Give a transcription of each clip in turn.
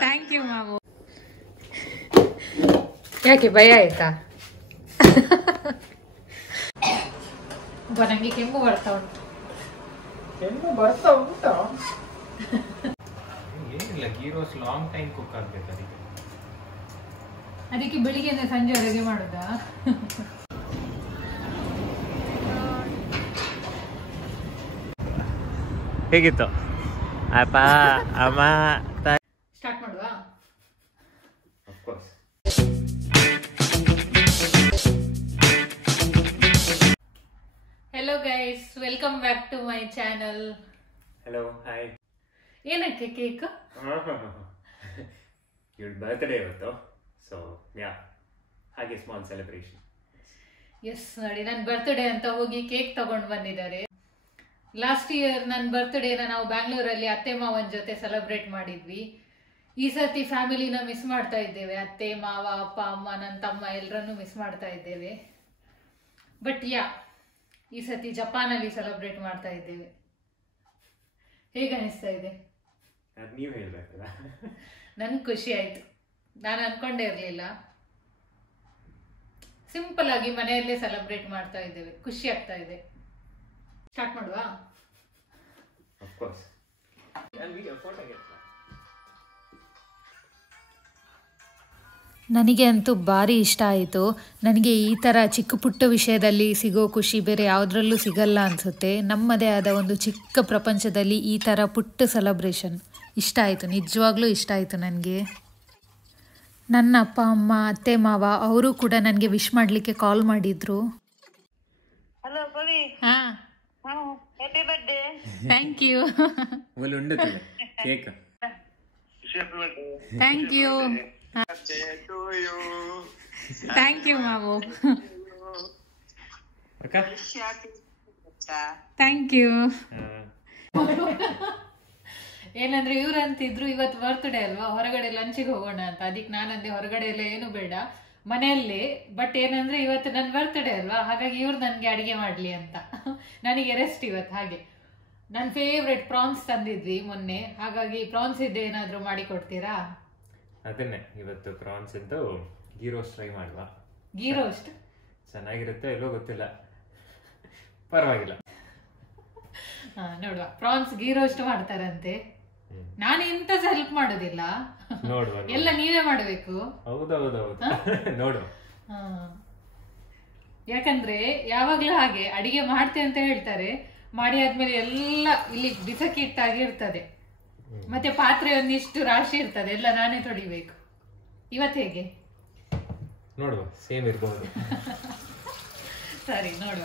Thank you ಮಾವು. ಯಾಕೆ ಭಯ ಆಯ್ತಾ? ನನಗೆ ಕೆಮ್ಮು ಬರ್ತಾ ಉಂಟು. ಏನಿಲ್ಲ, ghee roast long time cook ಆಗ್ಬೇಕು ಅದಕ್ಕೆ ಬೆಳಿಗ್ಗೆಯಿಂದ ಸಂಜೆವರೆಗೆ ಮಾಡುದಾ? ಹೇಗಿತ್ತು ಅಪ್ಪ ಅಮ್ಮ? ಸ್ಟಾರ್ಟ್ ಮಾಡುವ. Hello guys, welcome back to my channel. Hello, hi. ಏನಕ್ಕೆ ಕೇಕ್? ಇವಳ ಬರ್ತ್ಡೇ ಇವತ್ತು, ಸೊ ಯಾ, ಹಾಗೆ ಸ್ಮಾಲ್ ಸೆಲೆಬ್ರೇಷನ್. ಎಸ್, ನೋಡಿ ನನ್ನ ಬರ್ತ್ಡೇ ಅಂತ ಹೋಗಿ ಕೇಕ್ ತಗೊಂಡು ಬಂದಿದ್ದಾರೆ. ಲಾಸ್ಟ್ ಇಯರ್ ನನ್ನ ಬರ್ತ್ಡೇನ ನಾವು ಬ್ಯಾಂಗ್ಳೂರಲ್ಲಿ ಅತ್ತೆ ಮಾವನ ಜೊತೆ ಸೆಲೆಬ್ರೇಟ್ ಮಾಡಿದ್ವಿ. ಈ ಸರ್ತಿ ಫ್ಯಾಮಿಲಿನ ಮಿಸ್ ಮಾಡ್ತಾ ಇದ್ದೇವೆ. ಅತ್ತೆ ಮಾವ, ಅಪ್ಪ ಅಮ್ಮ, ನನ್ನ ತಮ್ಮ ಎಲ್ಲರನ್ನೂ ಮಿಸ್ ಮಾಡ್ತಾ ಇದ್ದೇವೆ. ಬಟ್ ಯಾ, ಈ ಸರ್ತಿ ಜಪಾನಲ್ಲಿ ಸೆಲೆಬ್ರೇಟ್ ಮಾಡ್ತಾ ಇದ್ದೇವೆ. ಹೇಗೆ ಅನಿಸ್ತಾ ಇದೆ? ನೀವು ಹೇಳ್ಬೇಕಲ್ಲ. ನನ್ಗೆ ಖುಷಿ ಆಯ್ತು. ನಾನು ಅನ್ಕೊಂಡೇ ಇರಲಿಲ್ಲ. ಸಿಂಪಲ್ ಆಗಿ ಮನೆಯಲ್ಲೇ ಸೆಲೆಬ್ರೇಟ್ ಮಾಡ್ತಾ ಇದ್ದೇವೆ. ಖುಷಿ ಆಗ್ತಾ ಇದೆ. ಸ್ಟಾರ್ಟ್ ಮಾಡುವ. ನನಗೆ ಅಂತೂ ಭಾರಿ ಇಷ್ಟ ಆಯಿತು. ನನಗೆ ಈ ಥರ ಚಿಕ್ಕ ಪುಟ್ಟ ವಿಷಯದಲ್ಲಿ ಸಿಗೋ ಖುಷಿ ಬೇರೆ ಯಾವುದ್ರಲ್ಲೂ ಸಿಗಲ್ಲ ಅನಿಸುತ್ತೆ. ನಮ್ಮದೇ ಆದ ಒಂದು ಚಿಕ್ಕ ಪ್ರಪಂಚದಲ್ಲಿ ಈ ಥರ ಪುಟ್ಟ ಸೆಲೆಬ್ರೇಷನ್ ಇಷ್ಟ ಆಯಿತು. ನಿಜವಾಗ್ಲೂ ಇಷ್ಟ ಆಯಿತು ನನಗೆ. ನನ್ನ ಅಪ್ಪ ಅಮ್ಮ, ಅತ್ತೆ ಮಾವ ಅವರು ಕೂಡ ನನಗೆ ವಿಶ್ ಮಾಡಲಿಕ್ಕೆ ಕಾಲ್ ಮಾಡಿದ್ರು. ಹಲೋ ಪವಿ. ಹಾಂ, happy birthday. Thank you. Cake. Thank you. Thank you ಮಾವು. Thank you. ಏನಂದ್ರೆ ಇವ್ರು ಅಂತಿದ್ರು ಇವತ್ತು ಬರ್ತ್ಡೇ ಅಲ್ವಾ, ಹೊರಗಡೆ ಲಂಚಿಗೆ ಹೋಗೋಣ ಅಂತ. ಅದಕ್ಕೆ ನಾನಂದೆ ಹೊರಗಡೆ ಎಲ್ಲ ಏನು ಬೇಡ, ಮನೆಯಲ್ಲೇ. ಬಟ್ ಏನಂದ್ರೆ ಇವತ್ತು ನನ್ನ ಬರ್ತ್ಡೇ ಅಲ್ವಾ, ಹಾಗಾಗಿ ಇವ್ರು ನನಗೆ ಅಡಿಗೆ ಮಾಡಲಿ ಅಂತ. ನನಗೆ ರೆಸ್ಟ್ ಇವತ್ತು. ಹಾಗೆ ನನ್ನ ಫೇವ್ರೆಟ್ ಪ್ರಾನ್ಸ್ ತಂದಿದ್ವಿ ಮೊನ್ನೆ, ಹಾಗಾಗಿ ಪ್ರಾನ್ಸ್ ಇದ್ದೆ ಏನಾದರೂ ಮಾಡಿ ಕೊಡ್ತೀರಾ? ಅದನ್ನೇ ಇವತ್ತು ಪ್ರಾನ್ಸ್ ಅಂತೂ ಗೀ ರೋಸ್ಟ್ ಟ್ರೈ ಮಾಡುವ. ಗೀ ರೋಸ್ಟ್ ಚೆನ್ನಾಗಿರುತ್ತೆ ಎಲ್ಲೋ ಗೊತ್ತಿಲ್ಲ, ಪರವಾಗಿಲ್ಲ. ನೋಡುವ. ಪ್ರಾನ್ಸ್ ಗೀ ರೋಸ್ಟ್ ಮಾಡ್ತಾರಂತೆ. ನಾನು ಎಂತ ಹೆಲ್ಪ್ ಮಾಡೋದಿಲ್ಲ, ನೋಡುವ. ಎಲ್ಲ ನೀವೇ ಮಾಡಬೇಕು. ಹೌದೌದೌದು, ನೋಡುವ. ಯಾಕಂದ್ರೆ ಯಾವಾಗ್ಲೂ ಹಾಗೆ ಅಡಿಗೆ ಮಾಡ್ತೆ ಅಂತ ಹೇಳ್ತಾರೆ, ಮಾಡಿ ಆದ್ಮೇಲೆ ಎಲ್ಲ ಇಲ್ಲಿ ಬಿಸಕಿಟ್ಟಾಗಿರ್ತದೆ. ಮತ್ತೆ ಪಾತ್ರೆ ಒಂದಿಷ್ಟು ರಾಶಿ ಇರ್ತದೆ, ಎಲ್ಲ ನಾನೇ ತೊಳಿಬೇಕು. ಇವತ್ತು ಹೇಗೆ ನೋಡುವ, ಸೇಮ್ ಇರಬಹುದು. ಸರಿ, ನೋಡುವ.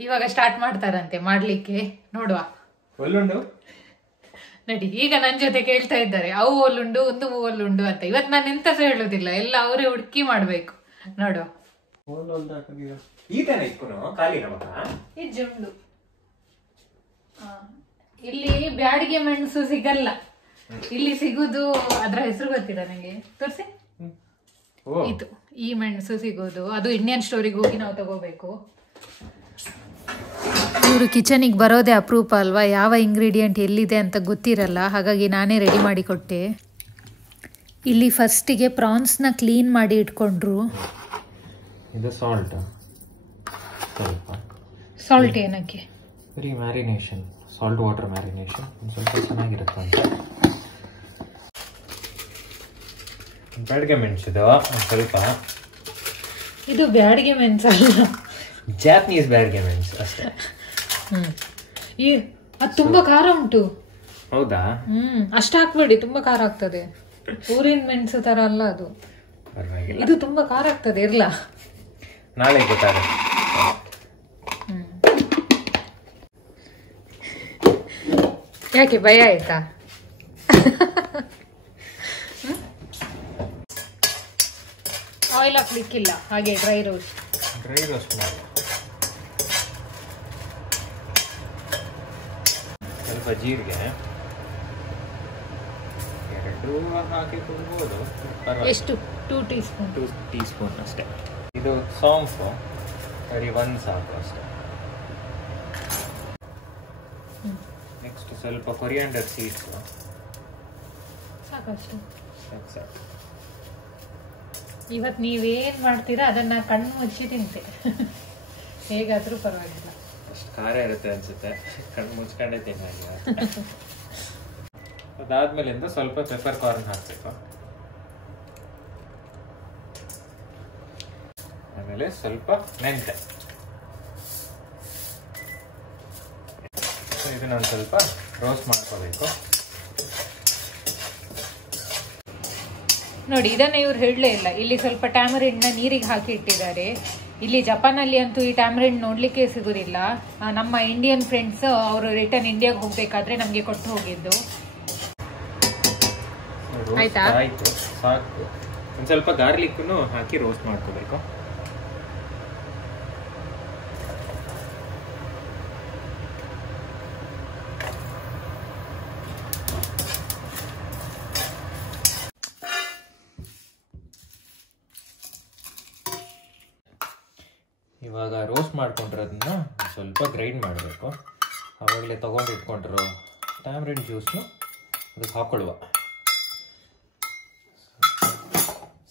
ಇವಾಗ ಸ್ಟಾರ್ಟ್ ಮಾಡ್ತಾರಂತೆ ಮಾಡ್ಲಿಕ್ಕೆ, ನೋಡುವ. ಒಳ್ಳುಂಡು ನಡಿ. ಈಗ ನನ್ನ ಜೊತೆ ಕೇಳ್ತಾ ಇದ್ದಾರೆ, ಅವು ಒಲ್ಲುಂಡು ಒಂದು ಒಲ್ಲುಂಡು ಅಂತ. ಇವತ್ತು ನಾನು ಎಂತ ಹೇಳುದಿಲ್ಲ, ಎಲ್ಲ ಅವರೇ ಹುಡುಕಿ ಮಾಡ್ಬೇಕು. ನೋಡುವ. ಜುಂಡು ಇಲ್ಲಿ ಬ್ಯಾಡಿಗೆ ಮೆಣಸು ಸಿಗಲ್ಲ, ಇಲ್ಲಿ ಸಿಗುದು ಅದ್ರ ಹೆಸರು ಗೊತ್ತಿಲ್ಲ ನನಗೆ. ತೋರಿಸಿ. ಇದು ಈ ಮೆಣಸು ಸಿಗೋದು, ಅದು ಇಂಡಿಯನ್ ಸ್ಟೋರಿಗೆ ಹೋಗಿ ನಾವು ತಗೋಬೇಕು. ಇವರು ಕಿಚನಿಗೆ ಬರೋದೇ ಅಪರೂಪ ಅಲ್ವಾ, ಯಾವ ಇಂಗ್ರೀಡಿಯೆಂಟ್ ಎಲ್ಲಿದೆ ಅಂತ ಗೊತ್ತಿರಲ್ಲ, ಹಾಗಾಗಿ ನಾನೇ ರೆಡಿ ಮಾಡಿ ಕೊಟ್ಟೆ. ಇಲ್ಲಿ ಫಸ್ಟಿಗೆ ಪ್ರಾನ್ಸ್ನ ಕ್ಲೀನ್ ಮಾಡಿ ಇಟ್ಕೊಂಡ್ರು. ಇದು ಸಾಲ್ಟ್. ಸಾಲ್ಟ್ ಏನಕ್ಕೆ? ಬರೀ ಮ್ಯಾರಿನೇಷನ್, ಸಾಲ್ಟ್ ವಾಟರ್ ಮ್ಯಾರಿನೇಷನ್ ಸ್ವಲ್ಪ ಚೆನ್ನಾಗಿರುತ್ತೆ ಅಂತ. ಬ್ಯಾಡ್ಗೆ ಮೆಣಸಿದು ಸ್ವಲ್ಪ. ಇದು ಬ್ಯಾಡಿಗೆ ಮೆಣಸಲ್ಲ, ಜಾಪನೀಸ್ ಬ್ಯಾಡ್ಗೆ ಮೆಣಸು ಅಷ್ಟೇ. ಅದು ತುಂಬಾ ಖಾರ ಉಂಟು. ಹೌದಾ? ಅಷ್ಟು ಹಾಕ್ಬೇಡಿ, ತುಂಬಾ ಖಾರ ಆಗ್ತದೆ. ಊರಿನ ಮೆಣಸು ತರ ಅಲ್ಲ ಅದು. ಪರವಾಗಿಲ್ಲ, ಇದು ತುಂಬಾ ಖಾರ ಆಗ್ತದೆ. ಇರ್ಲಾ, ನಾಳೆ ಗೊತ್ತಾಗುತ್ತೆ. ಯಾಕೆ ಭಯ ಆಯ್ತಾ? ಆಯಿಲ್ ಹಾಕ್ಲಿಕ್ಕಿಲ್ಲ, ಹಾಗೆ ಡ್ರೈ ರೋಸ್ಟ್. ಡ್ರೈ ರೋಸ್ಟ್ ಮಾಡಿ ಸ್ವಲ್ಪ ಜೀರಿಗೆ ಎರಡು ಹಾಕಿ ಕೊಡ್ಬೋದು. ಎಷ್ಟು? 2 ಟೀ ಸ್ಪೂನ್. 2 ಟೀ ಸ್ಪೂನ್ ಅಷ್ಟೇ. ಇದು ಸೋಂಪು ಬರೀ 1 ಸಾಕು ಅಷ್ಟೇ. ನೆಕ್ಸ್ಟ್ ಸ್ವಲ್ಪ ಕೊರಿಯಾಂಡರ್ ಸೀಡ್ಸು ಸಾಕಷ್ಟು. ಸಾಕು. ಇವತ್ತು ನೀವೇನ್ ಮಾಡ್ತೀರಾ ಅದನ್ನ ಕಣ್ಣು ಮುಚ್ಚಿ ತಿಂತೆ. ಹೇಗಾದ್ರೂ ಪರವಾಗಿಲ್ಲ. ಅಷ್ಟು ಖಾರ ಇರುತ್ತೆ ಅನ್ಸುತ್ತೆ, ಕಣ್ಣು ಮುಚ್ಕೊಂಡೇ ತಿನ್ನಾಗಿ. ಅದಾದ್ಮೇಲಿಂದ ಸ್ವಲ್ಪ ಪೆಪ್ಪರ್ ಕಾರ್ನ್ ಹಾಕ್ಬೇಕು. ಆಮೇಲೆ ಸ್ವಲ್ಪ ಮೆಂತೆ. ಇದನ್ನ ಒಂದು ಸ್ವಲ್ಪ ರೋಸ್ಟ್ ಮಾಡ್ಕೋಬೇಕು. ನೋಡಿ, ಇದನ್ನ ಇವ್ರು ಹೇಳಲೇ ಇಲ್ಲ. ಇಲ್ಲಿ ಸ್ವಲ್ಪ ಟ್ಯಾಮರಿನ್ ನೀರಿಗೆ ಹಾಕಿ ಇಟ್ಟಿದ್ದಾರೆ. ಇಲ್ಲಿ ಜಪಾನಲ್ಲಿ ಅಂತೂ ಈ ಟ್ಯಾಮರಿನ್ ನೋಡ್ಲಿಕ್ಕೆ ಸಿಗುದಿಲ್ಲ. ನಮ್ಮ ಇಂಡಿಯನ್ ಫ್ರೆಂಡ್ಸ್ ಅವರು ರಿಟರ್ನ್ ಇಂಡಿಯಾಗೆ ಹೋಗ್ಬೇಕಾದ್ರೆ ನಮ್ಗೆ ಕೊಟ್ಟು ಹೋಗಿದ್ದು. ಆಯ್ತಾ? ಆಯ್ತು, ಸಾಕು. ಒಂದು ಸ್ವಲ್ಪ ಗಾರ್ಲಿಕ್ನು ಹಾಕಿ ರೋಸ್ಟ್ ಮಾಡ್ಕೋಬೇಕು. ಇವಾಗ ರೋಸ್ಟ್ ಮಾಡ್ಕೊಂಡಿರೋದನ್ನ ಸ್ವಲ್ಪ ಗ್ರೈಂಡ್ ಮಾಡಬೇಕು. ಆವಾಗಲೇ ತೊಗೊಂಡು ಇಟ್ಕೊಂಡಿರೋ ಟ್ಯಾಮರಿನ್ ಜ್ಯೂಸ್ನು ಅದಕ್ಕೆ ಹಾಕೊಳ್ಳುವ.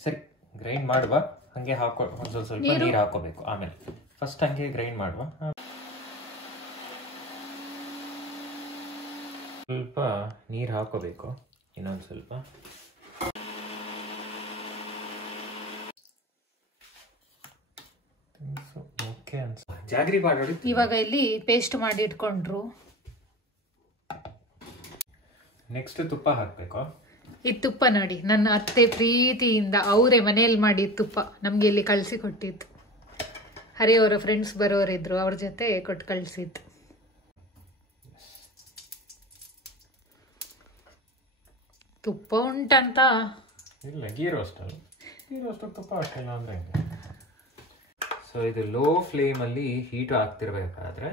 ಸರಿ, ಗ್ರೈಂಡ್ ಮಾಡುವ. ಹಾಗೆ ಒಂದು ಸ್ವಲ್ಪ ನೀರು ಹಾಕೋಬೇಕು. ಆಮೇಲೆ ಫಸ್ಟ್ ಹಂಗೆ ಗ್ರೈಂಡ್ ಮಾಡುವ. ಸ್ವಲ್ಪ ನೀರು ಹಾಕೋಬೇಕು, ಇನ್ನೊಂದು ಸ್ವಲ್ಪ. ಜಾಗ್ರಿ ಮಾಡಿ ಇವಾಗ ಇಲ್ಲಿ ಪೇಸ್ಟ್ ಮಾಡಿ ಇಟ್ಕೊಂಡ್ರು. ನೆಕ್ಸ್ಟ್ ತುಪ್ಪ ಹಾಕ್ಬೇಕು. ಈ ತುಪ್ಪ ನೋಡಿ, ನನ್ನ ಅತ್ತೆ ಪ್ರೀತಿಯಿಂದ ಅವರೇ ಮನೆಯಲ್ಲಿ ಮಾಡಿದ ತುಪ್ಪ ನಮ್ಗೆ ಇಲ್ಲಿ ಕಳಿಸಿ ಕೊಟ್ಟಿದ್ದು. ಹರಿಯವರ ಫ್ರೆಂಡ್ಸ್ ಬರೋರಿದ್ರು, ಅವ್ರ ಜೊತೆ ಕೊಟ್ಟು ಕಳಿಸಿದ್ದು. ತುಪ್ಪ ಉಂಟಂತ ಇಲ್ಲ, ಗೀ ರೋಸ್ಟ್ ಅಲ್ಲ, ಗೀ ರೋಸ್ಟ್ ತುಪ್ಪ ಹಾಕಿಲ್ಲ ಅಂದ್ರೆ ಹೆಂಗೆ? ಸೊ ಇದು ಲೋ ಫ್ಲೇಮಲ್ಲಿ ಹೀಟು ಆಗ್ತಿರ್ಬೇಕಾದ್ರೆ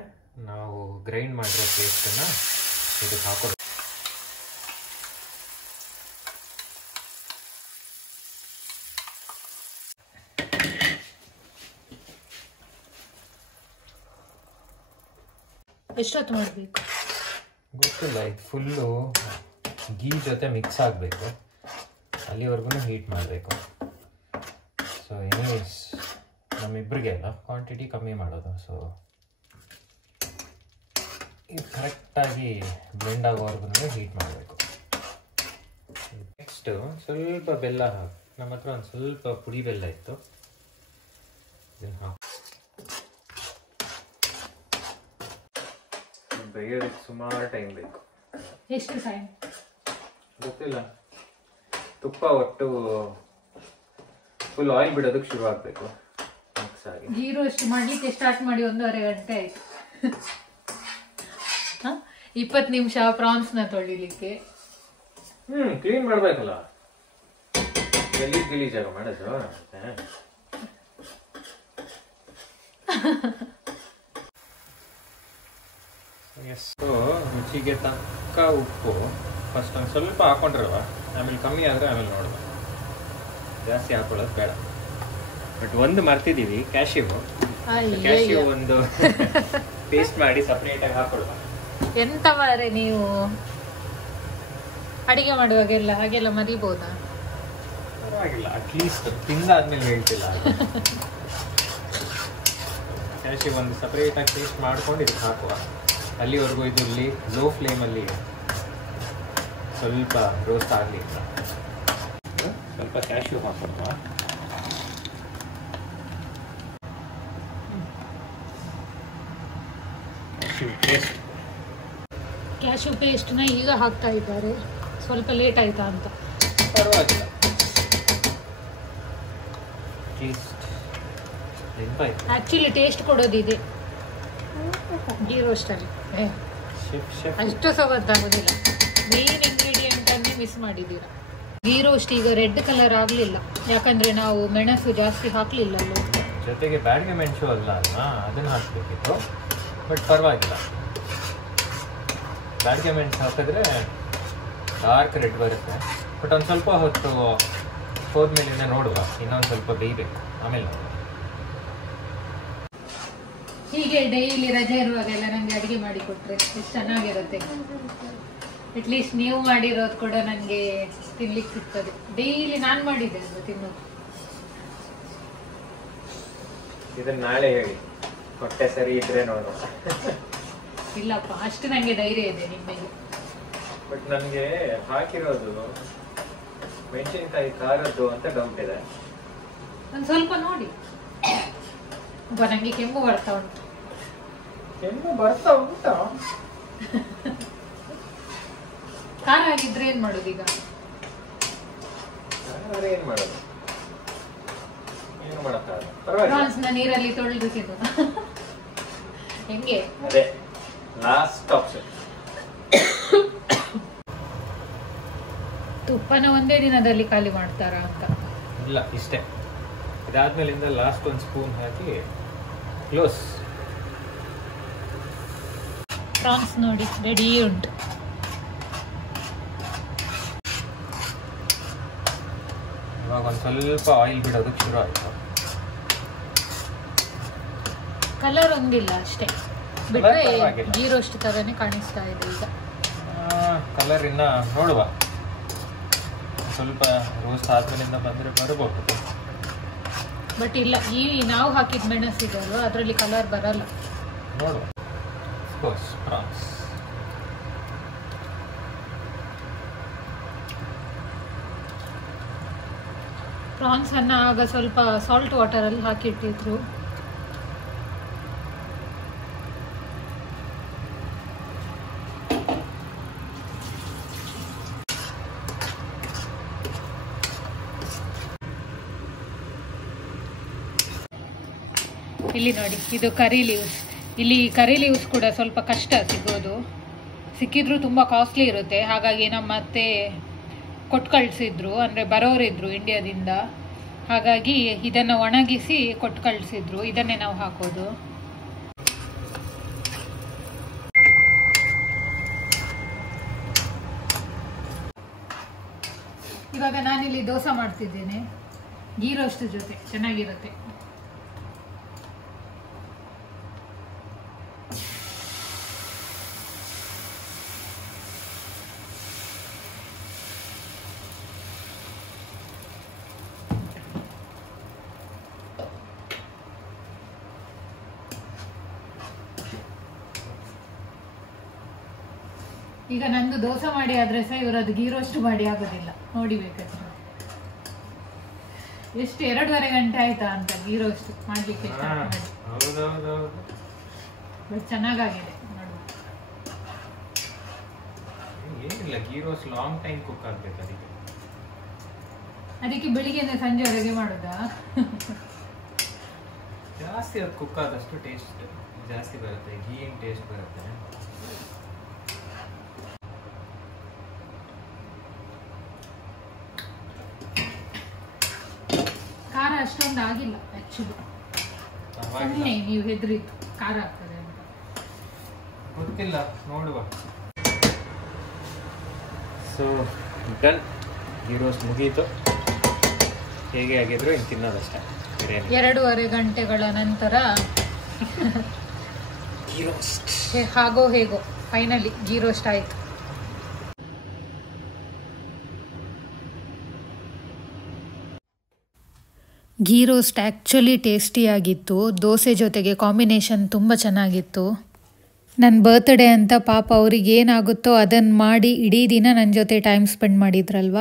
ನಾವು ಗ್ರೈಂಡ್ ಮಾಡಿರೋ ಪೇಸ್ಟನ್ನು ಇದಕ್ಕೆ ಹಾಕೋದು. ಎಷ್ಟೊತ್ತು ಮಾಡಬೇಕು ಗೊತ್ತಿಲ್ಲ. ಇದು ಫುಲ್ಲು ಗೀ ಜೊತೆ ಮಿಕ್ಸ್ ಆಗಬೇಕು, ಅಲ್ಲಿವರೆಗೂ ಹೀಟ್ ಮಾಡಬೇಕು. ಸೊ ಎನಿವೇಸ್ ನಮ್ಮಿಬ್ಬರಿಗೆ ಅಲ್ಲ, ಕ್ವಾಂಟಿಟಿ ಕಮ್ಮಿ ಮಾಡೋದು. ಸೊ ಇದು ಕರೆಕ್ಟಾಗಿ ಬ್ಲೆಂಡ್ ಆಗೋವರೆಗೂ ಹೀಟ್ ಮಾಡಬೇಕು. ನೆಕ್ಸ್ಟು ಸ್ವಲ್ಪ ಬೆಲ್ಲ ಹಾಕಿ. ನಮ್ಮ ಹತ್ರ ಒಂದು ಸ್ವಲ್ಪ ಪುಡಿ ಬೆಲ್ಲ ಇತ್ತು, ಇದನ್ನು ಹಾಕಿ. ಬೇಯೋದಕ್ಕೆ ಸುಮಾರು ಟೈಮ್ ಬೇಕು. ಎಷ್ಟು ಟೈಮ್ ಗೊತ್ತಿಲ್ಲ. ತುಪ್ಪ ಒಟ್ಟು ಫುಲ್ ಆಯಿಲ್ ಬಿಡೋದಕ್ಕೆ ಶುರು ಆಗಬೇಕು. ಗೀ ರೋಸ್ಟ್ ಮಾಡ್ಲಿಕ್ಕೆ ಸ್ಟಾರ್ಟ್ ಮಾಡಿ 1.5 ಗಂಟೆ ಆಯ್ತು. 20 ನಿಮಿಷ ಪ್ರಾನ್ಸ್ನ ತೊಳಿಲಿಕ್ಕೆ. ಕ್ಲೀನ್ ಮಾಡ್ಬೇಕಲ್ಲ, ಗಲೀಜಾಗ ಮಾಡೋದು. ಎಷ್ಟು ರುಚಿಗೆ ತಕ್ಕ ಉಪ್ಪು ಫಸ್ಟ್ ಒಂದು ಸ್ವಲ್ಪ ಹಾಕೊಂಡ್ರಲ್ವ, ಆಮೇಲೆ ಕಮ್ಮಿ ಆದರೆ ಆಮೇಲೆ ನೋಡುವ. ಜಾಸ್ತಿ ಹಾಕೊಳ್ಳೋದು ಬೇಡ. ಬಟ್ ಒಂದು ಮರ್ತಿದ್ದೀವಿ, ಕ್ಯಾಶ್ಯೂ ಒಂದು ಪೇಸ್ಟ್ ಮಾಡಿ ಸಪ್ರೇಟಾಗಿ ಹಾಕೊಳ್ಳುವ. ಎಂತ ಮಾರೆ ನೀವು ಅಡಿಗೆ ಮಾಡುವಾಗೆಲ್ಲ ಹಾಗೆಲ್ಲ ಮರಿಬಹುದಾ? ಪರವಾಗಿಲ್ಲ, ಅಟ್ಲೀಸ್ಟ್ ತಿಂದಾದ್ಮೇಲೆ ಹೇಳ್ತಿಲ್ಲ. ಕ್ಯಾಶ್ಯೂ ಒಂದು ಸಪ್ರೇಟಾಗಿ ಪೇಸ್ಟ್ ಮಾಡ್ಕೊಂಡು ಇದಕ್ಕೆ ಹಾಕುವ. ಅಲ್ಲಿವರೆಗೂ ಇದರಲ್ಲಿ ಲೋ ಫ್ಲೇಮಲ್ಲಿ ಸ್ವಲ್ಪ ರೋಸ್ಟ್ ಆಗಲಿ. ಸ್ವಲ್ಪ ಕ್ಯಾಶ್ಯೂ ಹಾಕೋಣ. ಕ್ಯಾಶ್ಯೂ ಪೇಸ್ಟ್ನ ಈಗ ಹಾಕ್ತಾ ಇದ್ದಾರೆ. ಸ್ವಲ್ಪ ಲೇಟ್ ಆಯ್ತಾ ಅಂತ? ಪರವಾಗಿಲ್ಲ, ಆಕ್ಚುಲಿ ಟೇಸ್ಟ್ ಕೊಡೋದಿದೆ ಗೀ ರೋಸ್ಟಲ್ಲಿ. ಅಷ್ಟು ಸವತ್ತಾಗೋದಿಲ್ಲ. ಮೇನ್ ಇಂಗ್ರೀಡಿಯೆಂಟ್ ಅನ್ನೇ ಮಿಸ್ ಮಾಡಿದ್ದೀರಾ. ಗೀ ರೋಸ್ಟ್ ಈಗ ರೆಡ್ ಕಲರ್ ಆಗಲಿಲ್ಲ, ಯಾಕಂದ್ರೆ ನಾವು ಮೆಣಸು ಜಾಸ್ತಿ ಹಾಕಲಿಲ್ಲ ಅಲ್ಲೂ. ಜೊತೆಗೆ ಬ್ಯಾಡ್ಗೆ ಮೆಣಸು ಅಲ್ಲ ಅಲ್ವಾ, ಅದನ್ನು ಹಾಕಬೇಕಿತ್ತು. ಬಟ್ ಪರವಾಗಿಲ್ಲ, ಬ್ಯಾಡ್ಗೆ ಮೆಣಸು ಹಾಕಿದ್ರೆ ಡಾರ್ಕ್ ರೆಡ್ ಬರುತ್ತೆ. ಬಟ್ ಒಂದು ಸ್ವಲ್ಪ ಹೊತ್ತು ಹೋದ್ಮೇಲಿಂದ ನೋಡುವ, ಇನ್ನೊಂದು ಸ್ವಲ್ಪ ಬೇಯಬೇಕು, ಆಮೇಲೆ ನೋಡುವ. ಹೀಗೆ ಡೈಲಿ ರಜೆ ಇರುವಾಗೆಲ್ಲ ನನಗೆ ಅಡುಗೆ ಮಾಡಿ ಕೊಟ್ಟರೆ ಎಷ್ಟು ಚೆನ್ನಾಗಿರುತ್ತೆ. ಅಟ್ಲೀಸ್ಟ್ ನೀವು ಮಾಡಿರೋದು ಕೂಡ ನನಗೆ ತಿನ್ಲಿಕ್ಕೆ ಸಿಗ್ತದೆ. ಡೈಲಿ ನಾನು ಮಾಡಿದ್ದೆ ಅದು ತಿನ್ನೋದು. ಇದನ್ನ ನಾಳೆ ಹೇಳಿ, ಹೊಟ್ಟೆ ಸರಿ ಇದ್ರೆ ನೋಡುವ. ಇಲ್ಲಪ್ಪ, ಅಷ್ಟು ನನಗೆ ಧೈರ್ಯ ಇದೆ ನಿಮಗೆ. ಬಟ್ ನನಗೆ ಹಾಕಿರೋದು ಮೆಣಸಿನಕಾಯಿ ಖಾರದ್ದು ಅಂತ ಡೌಟ್ ಇದೆ. ಒಂದು ಸ್ವಲ್ಪ ನೋಡಿ. ನನಗೆ ಕೆಮ್ಮು ಬರ್ತಾ ಉಂಟು. ಕೆಮ್ಮು ಬರ್ತಾ ಉಂಟಾ? ಖಾರ ಆಗಿದ್ರೆ ಏನ್ ಮಾಡೋದು ಈಗ? ಏನ್ ಮಾಡೋದು? ಏನು ಮಾಡಕ್ಕಾಗಲ್ಲ. ಪ್ರಾನ್ಸ್ನ ನೀರಲ್ಲಿ ತೊಳೆದು ತಿನ್ನು. ಹೆಂಗೆ? ಅದೇ ಲಾಸ್ಟ್ ಆಪ್ಷನ್. ತುಪ್ಪನ ಒಂದೇ ದಿನದಲ್ಲಿ ಖಾಲಿ ಮಾಡ್ತಾರಾ ಅಂತ? ಇಲ್ಲ, ಇಷ್ಟೇ. ಇದಾದ್ಮೇಲಿಂದ ಲಾಸ್ಟ್ ಒಂದು ಸ್ಪೂನ್ ಹಾಕಿ ಕ್ಲೋಸ್. ಪ್ರಾನ್ಸ್ ನೋಡಿ ರೆಡಿ ಉಂಟು. ಇವಾಗ ಒಂದು ಸ್ವಲ್ಪ ಆಯಿಲ್ ಬಿಡೋದಕ್ಕೆ ಶುರು ಆಯಿತು. ಕಲರ್ ಒಂದಿಲ್ಲ ಅಷ್ಟೇ, ಬಿಟ್ರೆ ಗೀ ರೋಸ್ಟ್ ತರನೇ ಕಾಣಿಸ್ತಾ ಇದೆ ಈಗ. ಕಲರ್ ಇನ್ನ ನೋಡುವ, ಸ್ವಲ್ಪ ರೋಸ್ಟ್ ಆದ್ಮೇಲಿಂದ ಬಂದ್ರೆ ಬರಬಹುದು. ಬಟ್ ಇಲ್ಲ, ಈ ನಾವು ಹಾಕಿದ ಮೆಣಸಿದೆ ಅಲ್ವಾ, ಅದರಲ್ಲಿ ಕಲರ್ ಬರಲ್ಲ. ನೋಡುವ. ಪ್ರಾನ್ಸ್ ಪ್ರಾನ್ಸ್ ಅನ್ನ ಆಗ ಸ್ವಲ್ಪ ಸಾಲ್ಟ್ ವಾಟರ್ ಅಲ್ಲಿ ಹಾಕಿಟ್ಟಿದ್ರು. ಇಲ್ಲಿ ನೋಡಿ, ಇದು ಕರಿ ಲೀವ್ಸ್. ಇಲ್ಲಿ ಕರಿ ಲೀವ್ಸ್ ಕೂಡ ಸ್ವಲ್ಪ ಕಷ್ಟ ಸಿಗೋದು, ಸಿಕ್ಕಿದ್ರು ತುಂಬ ಕಾಸ್ಟ್ಲಿ ಇರುತ್ತೆ. ಹಾಗಾಗಿ ನಮ್ಮ ಅತ್ತೆ ಕೊಟ್ಟು ಕಳಿಸಿದ್ರು, ಅಂದರೆ ಬರೋರಿದ್ರು ಇಂಡಿಯಾದಿಂದ. ಹಾಗಾಗಿ ಇದನ್ನು ಒಣಗಿಸಿ ಕೊಟ್ಟು ಕಳಿಸಿದ್ರು. ಇದನ್ನೇ ನಾವು ಹಾಕೋದು. ಇವಾಗ ನಾನಿಲ್ಲಿ ದೋಸೆ ಮಾಡ್ತಿದ್ದೇನೆ, ಗೀ ರೋಸ್ಟ್ ಜೊತೆ ಚೆನ್ನಾಗಿರುತ್ತೆ. ಈಗ ನಂದು ದೋಸೆ ಮಾಡಿ ಆದ್ರೆ ಸಹ ಇವರದ್ದು ಗೀ ರೋಸ್ಟ್ ಮಾಡಿ ಆಗೋದಿಲ್ಲ. ನೋಡಿಬೇಕಾದ್ರೆ ಎಷ್ಟು 2.5 ಗಂಟೆ ಆಯ್ತಾ ಅಂತ ಗೀ ರೋಸ್ಟ್ ಮಾಡ್ಲಿಕ್ಕೆ ಸ್ಟಾರ್ಟ್ ಮಾಡಿ. ಬಟ್ ಚೆನ್ನಾಗಾಗಿದೆ ನೋಡು. ಏನಿಲ್ಲ, ghee roast long time cook ಆಗ್ಬೇಕು. ಅದಕ್ಕೆ ಬೆಳಿಗ್ಗೆಯಿಂದ ಸಂಜೆವರೆಗೆ ಮಾಡೋದಾ? ಜಾಸ್ತಿ ಅದು ಕುಕ್ ಆದಷ್ಟು ಟೇಸ್ಟ್ ಜಾಸ್ತಿ ಬರುತ್ತೆ, ಗೀ ಟೇಸ್ಟ್ ಬರುತ್ತೆ. ಖಾರ ಅಷ್ಟೊಂದು ಆಗಿಲ್ಲ ಆಕ್ಚುಲಿ. ಸುಮ್ಮನೆ ನೀವು ಹೆದರಿತ್ತು ಖಾರ ಆಗ್ತದೆ ಅಂತ. ಗೊತ್ತಿಲ್ಲ, ನೋಡುವ. ಸೊ ಡನ್, ಗೀ ರೋಸ್ಟ್ ಮುಗೀತು. ಹೇಗೆ ಆಗಿದ್ರು ಇನ್ನು ತಿನ್ನೋದಷ್ಟೇ. 2.5 ಗಂಟೆಗಳ ನಂತರ ಗೀ ರೋಸ್ಟ್ ಹಾಗೋ ಹೇಗೋ ಫೈನಲಿ ಗೀ ರೋಸ್ಟ್ ಆಯ್ತು. ಗೀ ರೋಸ್ಟ್ ಆ್ಯಕ್ಚುಲಿ ಟೇಸ್ಟಿಯಾಗಿತ್ತು. ದೋಸೆ ಜೊತೆಗೆ ಕಾಂಬಿನೇಷನ್ ತುಂಬ ಚೆನ್ನಾಗಿತ್ತು. ನನ್ನ ಬರ್ತ್ಡೇ ಅಂತ ಪಾಪ ಅವ್ರಿಗೆ ಏನಾಗುತ್ತೋ ಅದನ್ನು ಮಾಡಿ ಇಡೀ ದಿನ ನನ್ನ ಜೊತೆ ಟೈಮ್ ಸ್ಪೆಂಡ್ ಮಾಡಿದ್ರಲ್ವ,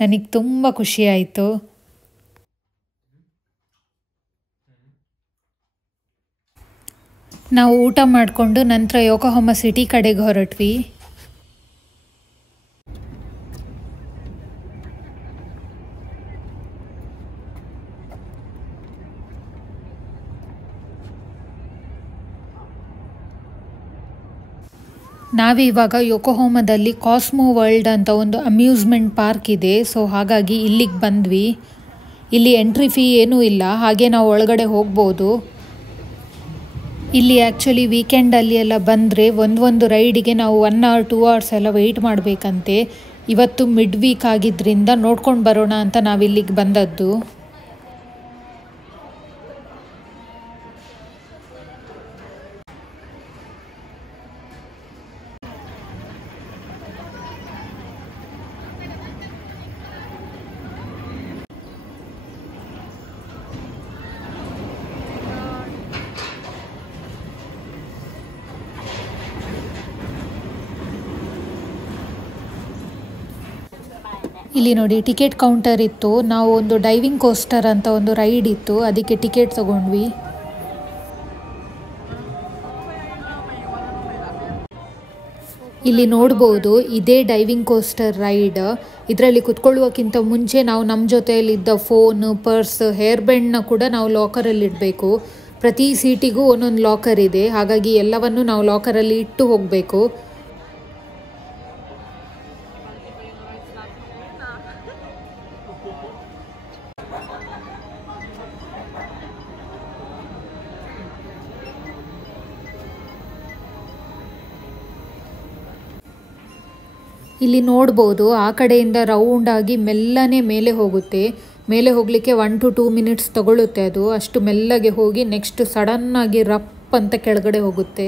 ನನಗೆ ತುಂಬ ಖುಷಿಯಾಯಿತು. ನಾವು ಊಟ ಮಾಡಿಕೊಂಡು ನಂತರ ಯೋಕೋಹಾಮಾ ಸಿಟಿ ಕಡೆಗೆ ಹೊರಟ್ವಿ. ನಾವಿವಾಗ ಯೋಕೋಹಾಮಾದಲ್ಲಿ ಕಾಸ್ಮೋ ವರ್ಲ್ಡ್ ಅಂತ ಒಂದು ಅಮ್ಯೂಸ್ಮೆಂಟ್ ಪಾರ್ಕ್ ಇದೆ. ಸೊ ಹಾಗಾಗಿ ಇಲ್ಲಿಗೆ ಬಂದ್ವಿ. ಇಲ್ಲಿ ಎಂಟ್ರಿ ಫೀ ಏನೂ ಇಲ್ಲ, ಹಾಗೆ ನಾವು ಒಳಗಡೆ ಹೋಗ್ಬೋದು. ಇಲ್ಲಿ ಆ್ಯಕ್ಚುಲಿ ವೀಕೆಂಡಲ್ಲಿ ಎಲ್ಲ ಬಂದರೆ ಒಂದು ರೈಡಿಗೆ ನಾವು 1 or 2 hours ಎಲ್ಲ ವೆಯ್ಟ್ ಮಾಡಬೇಕಂತೆ. ಇವತ್ತು ಮಿಡ್ ವೀಕ್ ಆಗಿದ್ದರಿಂದ ನೋಡ್ಕೊಂಡು ಬರೋಣ ಅಂತ ನಾವಿಲ್ಲಿಗೆ ಬಂದದ್ದು. ಇಲ್ಲಿ ನೋಡಿ ಟಿಕೆಟ್ ಕೌಂಟರ್ ಇತ್ತು. ನಾವು ಒಂದು ಡೈವಿಂಗ್ ಕೋಸ್ಟರ್ ಅಂತ ಒಂದು ರೈಡ್ ಇತ್ತು, ಅದಕ್ಕೆ ಟಿಕೆಟ್ ತಗೊಂಡ್ವಿ. ಇಲ್ಲಿ ನೋಡ್ಬೋದು ಇದೇ ಡೈವಿಂಗ್ ಕೋಸ್ಟರ್ ರೈಡ್. ಇದರಲ್ಲಿ ಕುತ್ಕೊಳ್ಳುವಕ್ಕಿಂತ ಮುಂಚೆ ನಾವು ನಮ್ಮ ಜೊತೆಯಲ್ಲಿದ್ದ ಫೋನ್, ಪರ್ಸ್, ಹೇರ್ ಬ್ಯಾಂಡ್ನ ಕೂಡ ನಾವು ಲಾಕರಲ್ಲಿ ಇಡಬೇಕು. ಪ್ರತಿ ಸೀಟಿಗೂ ಒಂದೊಂದು ಲಾಕರ್ ಇದೆ, ಹಾಗಾಗಿ ಎಲ್ಲವನ್ನು ನಾವು ಲಾಕರಲ್ಲಿ ಇಟ್ಟು ಹೋಗಬೇಕು. ಇಲ್ಲಿ ನೋಡ್ಬೋದು ಆ ಕಡೆಯಿಂದ ರೌಂಡ್ ಆಗಿ ಮೆಲ್ಲನೆ ಮೇಲೆ ಹೋಗುತ್ತೆ. ಮೇಲೆ ಹೋಗಲಿಕ್ಕೆ 1 to 2 minutes ತಗೊಳ್ಳುತ್ತೆ. ಅದು ಅಷ್ಟು ಮೆಲ್ಲಗೆ ಹೋಗಿ ನೆಕ್ಸ್ಟ್ ಸಡನ್ನಾಗಿ ರಪ್ ಅಂತ ಕೆಳಗಡೆ ಹೋಗುತ್ತೆ.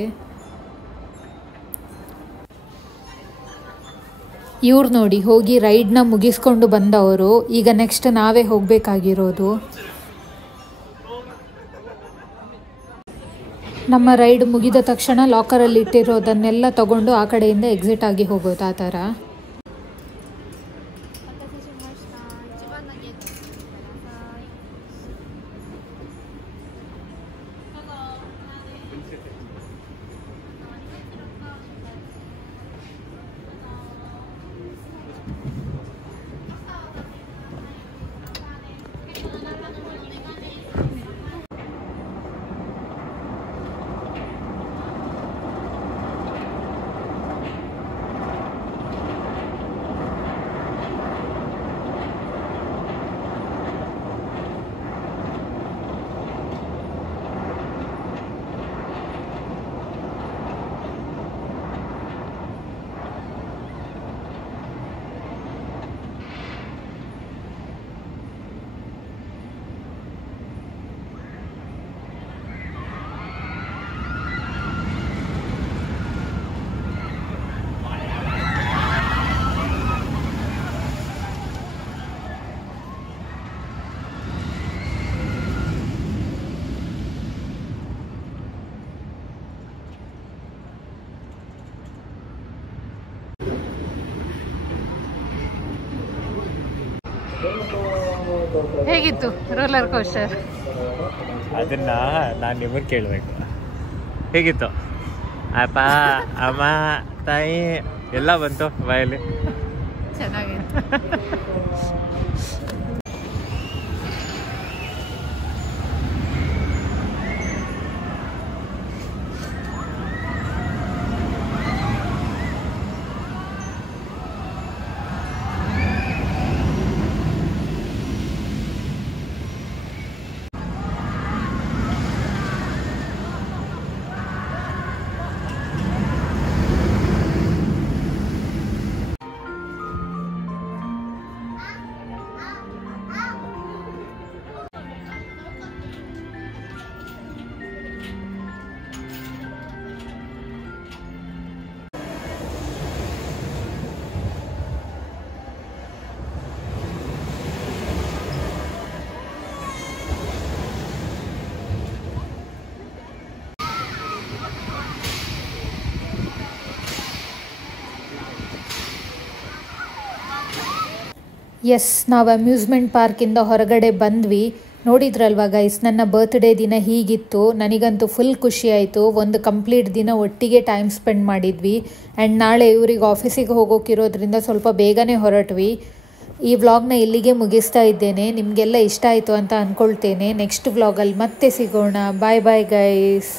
ಇವ್ರು ನೋಡಿ ಹೋಗಿ ರೈಡ್ನ ಮುಗಿಸ್ಕೊಂಡು ಬಂದವರು. ಈಗ ನೆಕ್ಸ್ಟ್ ನಾವೇ ಹೋಗಬೇಕಾಗಿರೋದು. ನಮ್ಮ ರೈಡ್ ಮುಗಿದ ತಕ್ಷಣ ಲಾಕರಲ್ಲಿ ಇಟ್ಟಿರೋದನ್ನೆಲ್ಲ ತಗೊಂಡು ಆ ಕಡೆಯಿಂದ ಎಕ್ಸಿಟ್ ಆಗಿ ಹೋಗೋದು, ಆ ಥರ. ಹೇಗಿತ್ತು ರೋಲರ್ ಕೋಸ್ಟರ್? ಅದನ್ನ ನಾನು ನಿಮಗೆ ಕೇಳಬೇಕು. ಹೇಗಿತ್ತು? ಅಪ್ಪ, ಅಮ್ಮ, ತಾಯಿ ಎಲ್ಲ ಬಂತು ಬಾಯಲ್ಲಿ. ಚೆನ್ನಾಗಿತ್ತು. ಎಸ್, ನಾವು ಅಮ್ಯೂಸ್ಮೆಂಟ್ ಪಾರ್ಕಿಂದ ಹೊರಗಡೆ ಬಂದ್ವಿ. ನೋಡಿದ್ರಲ್ವಾ ಗೈಸ್, ನನ್ನ ಬರ್ತ್ಡೇ ದಿನ ಹೀಗಿತ್ತು. ನನಗಂತೂ ಫುಲ್ ಖುಷಿ ಆಯಿತು. ಒಂದು ಕಂಪ್ಲೀಟ್ ದಿನ ಒಟ್ಟಿಗೆ ಟೈಮ್ ಸ್ಪೆಂಡ್ ಮಾಡಿದ್ವಿ. ಆ್ಯಂಡ್ ನಾಳೆ ಇವ್ರಿಗೆ ಆಫೀಸಿಗೆ ಹೋಗೋಕ್ಕಿರೋದ್ರಿಂದ ಸ್ವಲ್ಪ ಬೇಗನೆ ಹೊರಟ್ವಿ. ಈ ವ್ಲಾಗ್ನ ಇಲ್ಲಿಗೆ ಮುಗಿಸ್ತಾ ಇದ್ದೇನೆ. ನಿಮಗೆಲ್ಲ ಇಷ್ಟ ಆಯಿತು ಅಂತ ಅಂದ್ಕೊಳ್ತೇನೆ. ನೆಕ್ಸ್ಟ್ ವ್ಲಾಗಲ್ಲಿ ಮತ್ತೆ ಸಿಗೋಣ. ಬಾಯ್ ಬಾಯ್ ಗೈಸ್.